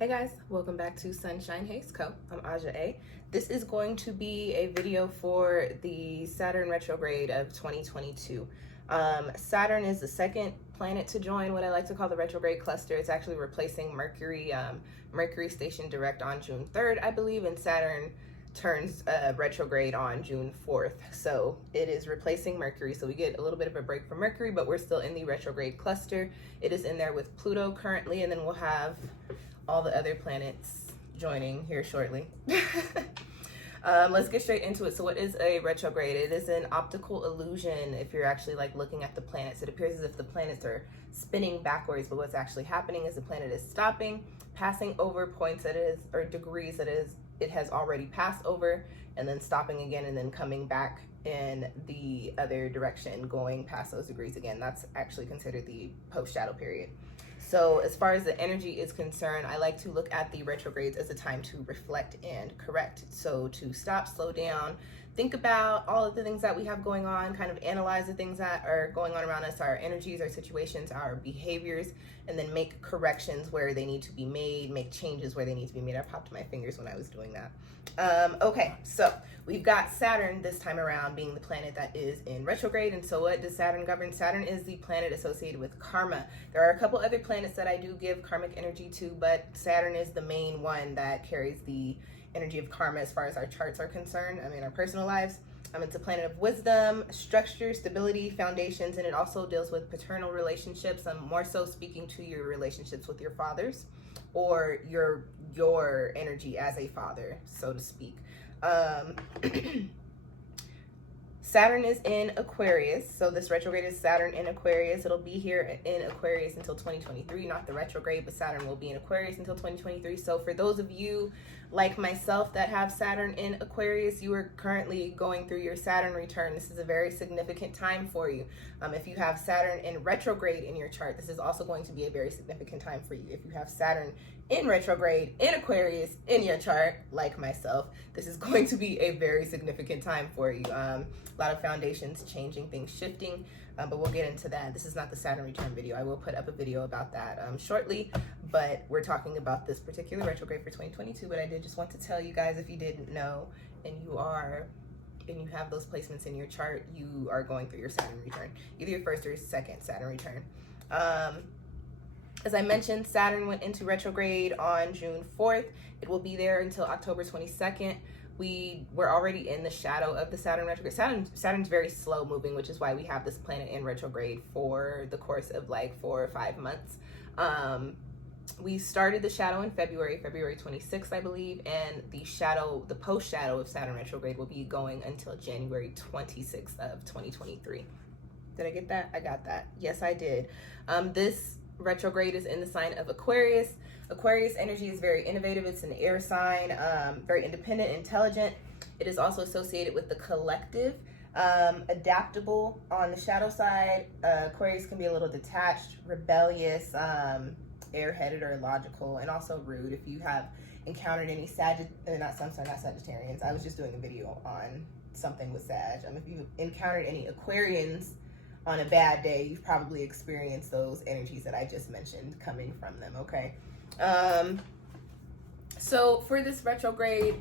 Hey guys, welcome back to SunshinehazeCo. I'm AUJHA. This is going to be a video for the Saturn retrograde of 2022. Saturn is the second planet to join what I like to call the retrograde cluster. It's actually replacing Mercury. Mercury stationed direct on June 3rd, I believe, and Saturn turns retrograde on June 4th. So it is replacing Mercury. So we get a little bit of a break from Mercury, but we're still in the retrograde cluster. It is in there with Pluto currently, and then we'll have all the other planets joining here shortly. Let's get straight into it. So what is a retrograde? It is an optical illusion. If you're actually like looking at the planets, it appears as if the planets are spinning backwards, but what's actually happening is the planet is stopping, passing over points that it is, or degrees that it has already passed over, and then stopping again and then coming back in the other direction, going past those degrees again. That's actually considered the post-shadow period. So as far as the energy is concerned, I like to look at the retrogrades as a time to reflect and correct. So to stop, slow down, think about all of the things that we have going on, kind of analyze the things that are going on around us, our energies, our situations, our behaviors, and then make corrections where they need to be made, make changes where they need to be made. I popped my fingers when I was doing that. Okay, so we've got Saturn this time around being the planet that is in retrograde. And so what does Saturn govern? Saturn is the planet associated with karma. There are a couple other planets that I do give karmic energy to, but Saturn is the main one that carries the energy of karma as far as our charts are concerned. I mean, our personal lives. It's a planet of wisdom, structure, stability, foundations, and it also deals with paternal relationships. I'm more so speaking to your relationships with your fathers or your energy as a father, so to speak. Saturn is in Aquarius, so this retrograde is Saturn in Aquarius. It'll be here in Aquarius until 2023, not the retrograde, but Saturn will be in Aquarius until 2023. So for those of you like myself that have Saturn in Aquarius, you are currently going through your Saturn return. This is a very significant time for you. If you have Saturn in retrograde in your chart, this is also going to be a very significant time for you. If you have Saturn in retrograde in Aquarius in your chart, like myself, this is going to be a very significant time for you. A lot of foundations changing, things shifting, but we'll get into that. This is not the Saturn return video. I will put up a video about that shortly, but we're talking about this particular retrograde for 2022. But I did just want to tell you guys, if you didn't know, and you have those placements in your chart, you are going through your Saturn return, either your first or second Saturn return. As I mentioned, Saturn went into retrograde on June 4th. It will be there until October 22nd. We're already in the shadow of the Saturn retrograde. Saturn's very slow moving, which is why we have this planet in retrograde for the course of like 4 or 5 months. We started the shadow in February 26th, I believe, and the post shadow of Saturn retrograde will be going until January 26th of 2023. Did I get that? I got that. Yes, I did. This retrograde is in the sign of Aquarius. Aquarius energy is very innovative. It's an air sign, very independent, intelligent. It is also associated with the collective, adaptable on the shadow side. Aquarius can be a little detached, rebellious, airheaded or illogical, and also rude. If you have encountered any not Sagittarians, I was just doing a video on something with Sag. If you encountered any Aquarians on a bad day, you've probably experienced those energies that I just mentioned coming from them, okay? So for this retrograde,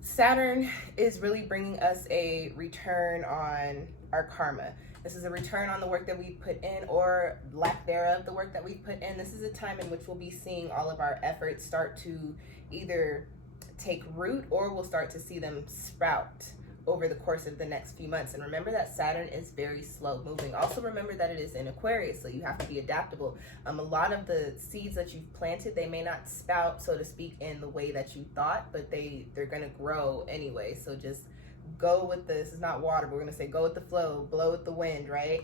Saturn is really bringing us a return on our karma. This is a return on the work that we've put in, or lack thereof, the work that we've put in. This is a time in which we'll be seeing all of our efforts start to either take root, or we'll start to see them sprout over the course of the next few months. And remember that Saturn is very slow moving. Also remember that it is in Aquarius, so you have to be adaptable. A lot of the seeds that you've planted, they may not spout, so to speak, in the way that you thought, but they're gonna grow anyway. So just go with this. It's not water, but we're gonna say go with the flow, blow with the wind, right?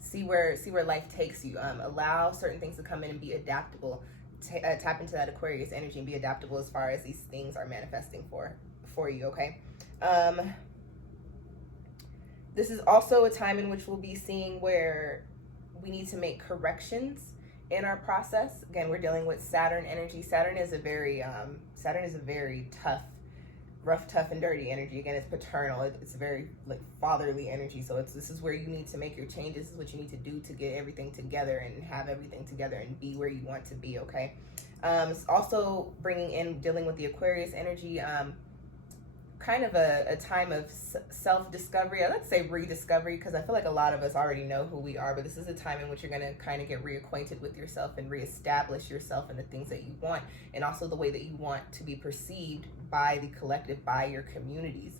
See where life takes you. Allow certain things to come in and be adaptable. Tap into that Aquarius energy and be adaptable as far as these things are manifesting for you, okay? This is also a time in which we'll be seeing where we need to make corrections in our process. Again, we're dealing with Saturn energy. Saturn is a very tough rough, tough, and dirty energy. Again, it's paternal. It's very like fatherly energy. So this is where you need to make your changes. This is what you need to do to get everything together and have everything together and be where you want to be. Okay. It's also bringing in, dealing with the Aquarius energy. Kind of a time of self-discovery. I like to say rediscovery, because I feel like a lot of us already know who we are, but this is a time in which you're going to kind of get reacquainted with yourself and reestablish yourself and the things that you want, and also the way that you want to be perceived by the collective, by your communities.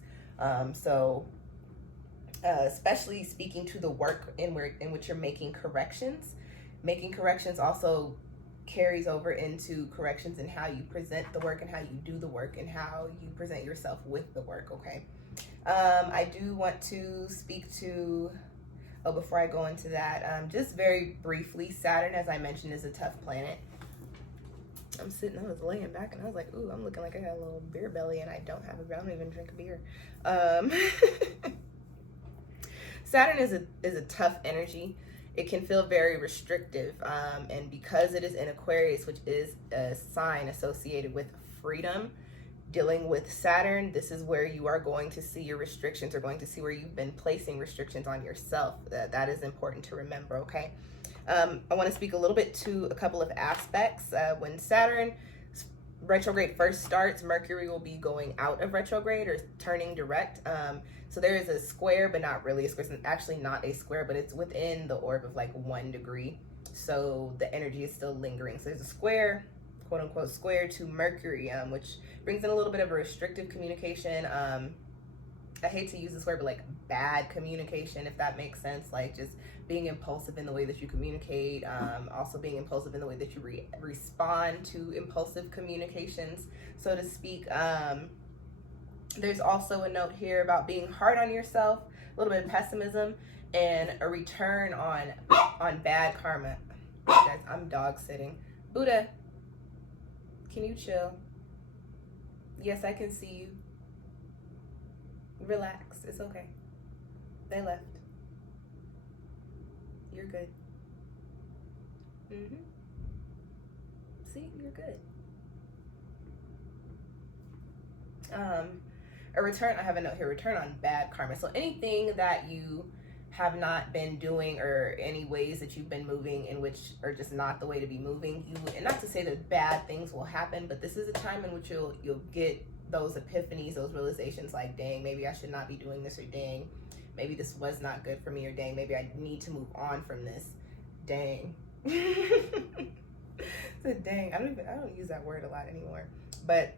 Especially speaking to the work in which you're making corrections. Making corrections also carries over into corrections in how you present the work and how you do the work and how you present yourself with the work. Okay. I do want to speak to, before I go into that, just very briefly, Saturn, as I mentioned, is a tough planet. I was laying back and I was like, ooh, I'm looking like I got a little beer belly, and I don't even drink a beer. Saturn is a tough energy. It can feel very restrictive, and because it is in Aquarius, which is a sign associated with freedom, dealing with Saturn, this is where you are going to see your restrictions, or going to see where you've been placing restrictions on yourself. That is important to remember, okay? I want to speak a little bit to a couple of aspects. When Saturn retrograde first starts, Mercury will be going out of retrograde or turning direct. So there is a square, but not really a square. It's actually not a square, but it's within the orb of like 1 degree. So the energy is still lingering. So there's a square, quote unquote, square to Mercury, which brings in a little bit of a restrictive communication. I hate to use this word, but like bad communication, if that makes sense. Like just being impulsive in the way that you communicate, also being impulsive in the way that you respond to impulsive communications, so to speak. There's also a note here about being hard on yourself, a little bit of pessimism, and a return on bad karma. Guys, I'm dog sitting. Buddha, can you chill? Yes, I can see you. Relax, it's okay. They left. You're good. See, you're good. A return, I have a note here, return on bad karma. So anything that you have not been doing, or any ways that you've been moving in which are just not the way to be moving, and not to say that bad things will happen, but this is a time in which you'll get those epiphanies, those realizations, like, dang, maybe I should not be doing this, or dang, maybe this was not good for me, or dang, maybe I need to move on from this. Dang. So dang, I don't use that word a lot anymore. But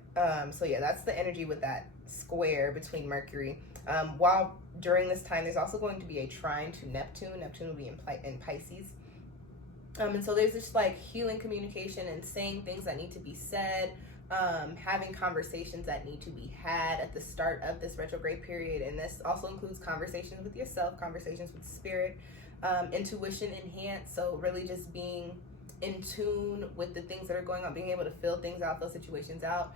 so yeah, that's the energy with that square between Mercury. While during this time, there's also going to be a trine to Neptune. Neptune will be in Pisces. And so there's this like healing communication and saying things that need to be said, having conversations that need to be had at the start of this retrograde period. And this also includes conversations with yourself, conversations with spirit, intuition enhanced. So really just being in tune with the things that are going on, being able to feel things out, feel situations out.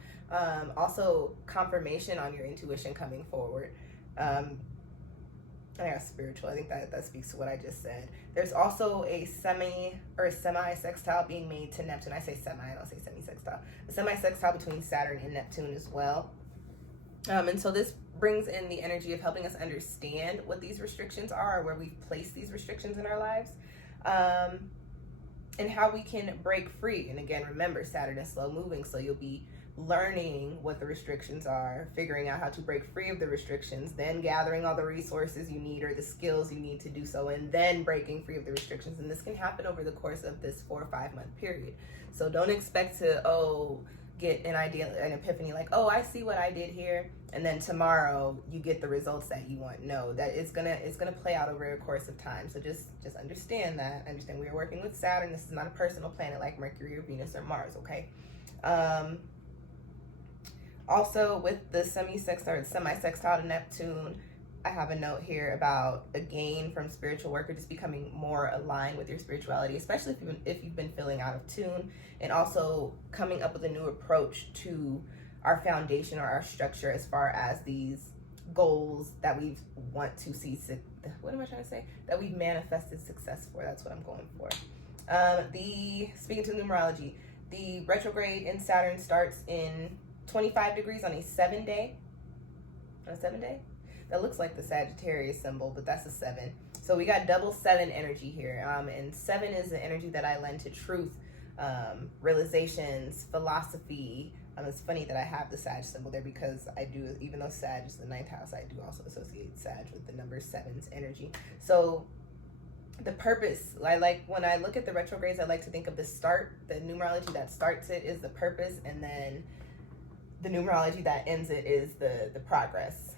Also confirmation on your intuition coming forward. I got spiritual. I think that speaks to what I just said. There's also a semi-sextile being made to Neptune. I say semi, I don't say semi-sextile. A semi-sextile between Saturn and Neptune as well. And so this brings in the energy of helping us understand what these restrictions are, where we've placed these restrictions in our lives, and how we can break free. And again, remember, Saturn is slow moving, so you'll be learning what the restrictions are, figuring out how to break free of the restrictions, then gathering all the resources you need or the skills you need to do so, and then breaking free of the restrictions. And this can happen over the course of this 4 or 5 month period. So don't expect to get an idea, an epiphany, like, oh, I see what I did here, and then tomorrow you get the results that you want. No, that it's gonna play out over a course of time. So just understand that. Understand we are working with Saturn. This is not a personal planet like Mercury or Venus or Mars. Okay. Also, with the semi-sextile to Neptune, I have a note here about a gain from spiritual work, or just becoming more aligned with your spirituality, especially if you've been feeling out of tune, and also coming up with a new approach to our foundation or our structure as far as these goals that we want to see. What am I trying to say? That we've manifested success for. That's what I'm going for. Speaking to numerology, the retrograde in Saturn starts in 25 degrees on a 7-day. on a 7-day. That looks like the Sagittarius symbol, but that's a 7. So we got double 7 energy here. And 7 is the energy that I lend to truth, realizations, philosophy. It's funny that I have the Sag symbol there because I do, even though Sag is the 9th house, I do also associate Sag with the number 7's energy. So the purpose, when I look at the retrogrades, I like to think of the start, the numerology that starts it is the purpose, and then the numerology that ends it is the progress.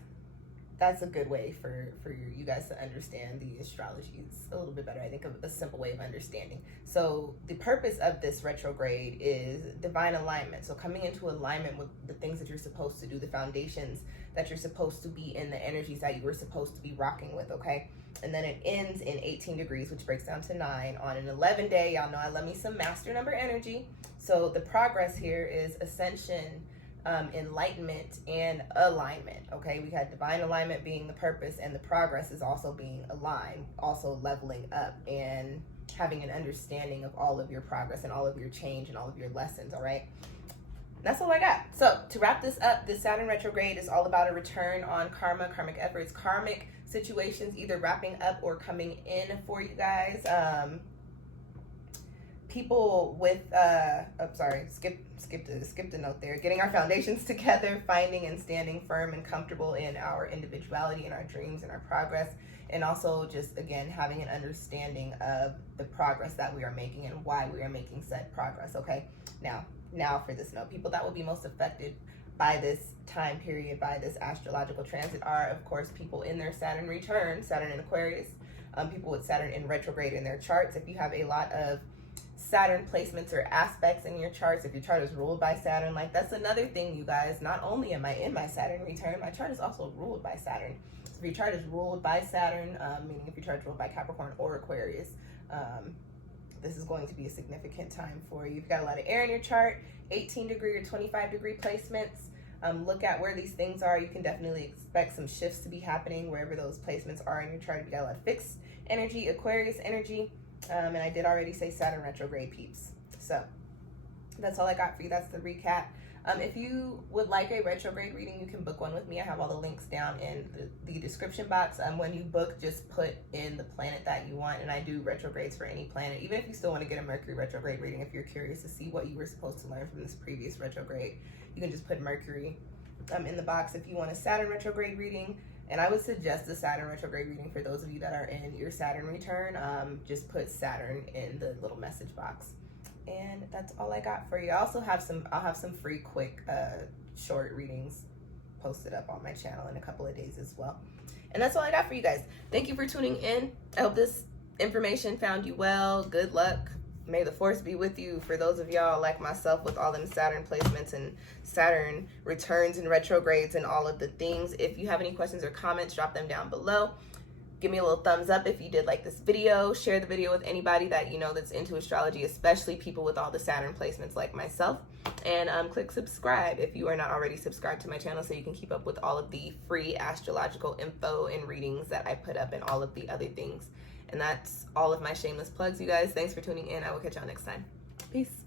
That's a good way for you guys to understand the astrology. It's a little bit better, I think, of a simple way of understanding. So the purpose of this retrograde is divine alignment. So coming into alignment with the things that you're supposed to do, the foundations that you're supposed to be in, the energies that you were supposed to be rocking with, okay? And then it ends in 18 degrees, which breaks down to 9 on an 11 day. Y'all know I love me some master number energy. So the progress here is ascension, enlightenment, and alignment. Okay, we had divine alignment being the purpose, and the progress is also being aligned, also leveling up and having an understanding of all of your progress and all of your change and all of your lessons. All right, that's all I got. So to wrap this up, this Saturn retrograde is all about a return on karma, karmic efforts, karmic situations either wrapping up or coming in for you guys. People with skipped a note there. Getting our foundations together, finding and standing firm and comfortable in our individuality and our dreams and our progress, and also just again having an understanding of the progress that we are making and why we are making said progress. Okay, now for this note, people that will be most affected by this time period, by this astrological transit, are of course people in their Saturn return, Saturn in Aquarius, people with Saturn in retrograde in their charts. If you have a lot of Saturn placements or aspects in your charts, if your chart is ruled by Saturn, like that's another thing, you guys. Not only am I in my Saturn return, my chart is also ruled by Saturn. So if your chart is ruled by Saturn, meaning if your chart is ruled by Capricorn or Aquarius, this is going to be a significant time for you. You've got a lot of air in your chart, 18 degree or 25 degree placements. Look at where these things are. You can definitely expect some shifts to be happening wherever those placements are in your chart. You've got a lot of fixed energy, Aquarius energy. And I did already say Saturn retrograde, peeps. So that's all I got for you. That's the recap. If you would like a retrograde reading, you can book one with me. I have all the links down in the description box. When you book, just put in the planet that you want, and I do retrogrades for any planet. Even if you still want to get a Mercury retrograde reading, if you're curious to see what you were supposed to learn from this previous retrograde, you can just put Mercury in the box. If you want a Saturn retrograde reading, and I would suggest the Saturn retrograde reading for those of you that are in your Saturn return, just put Saturn in the little message box. And that's all I got for you. I also have I'll have some free quick short readings posted up on my channel in a couple of days as well. And that's all I got for you guys. Thank you for tuning in. I hope this information found you well. Good luck. May the force be with you. For those of y'all like myself with all them Saturn placements and Saturn returns and retrogrades and all of the things. If you have any questions or comments, drop them down below. Give me a little thumbs up if you did like this video. Share the video with anybody that you know that's into astrology, especially people with all the Saturn placements like myself. And click subscribe if you are not already subscribed to my channel, so you can keep up with all of the free astrological info and readings that I put up and all of the other things. And that's all of my shameless plugs, you guys. Thanks for tuning in. I will catch y'all next time. Peace.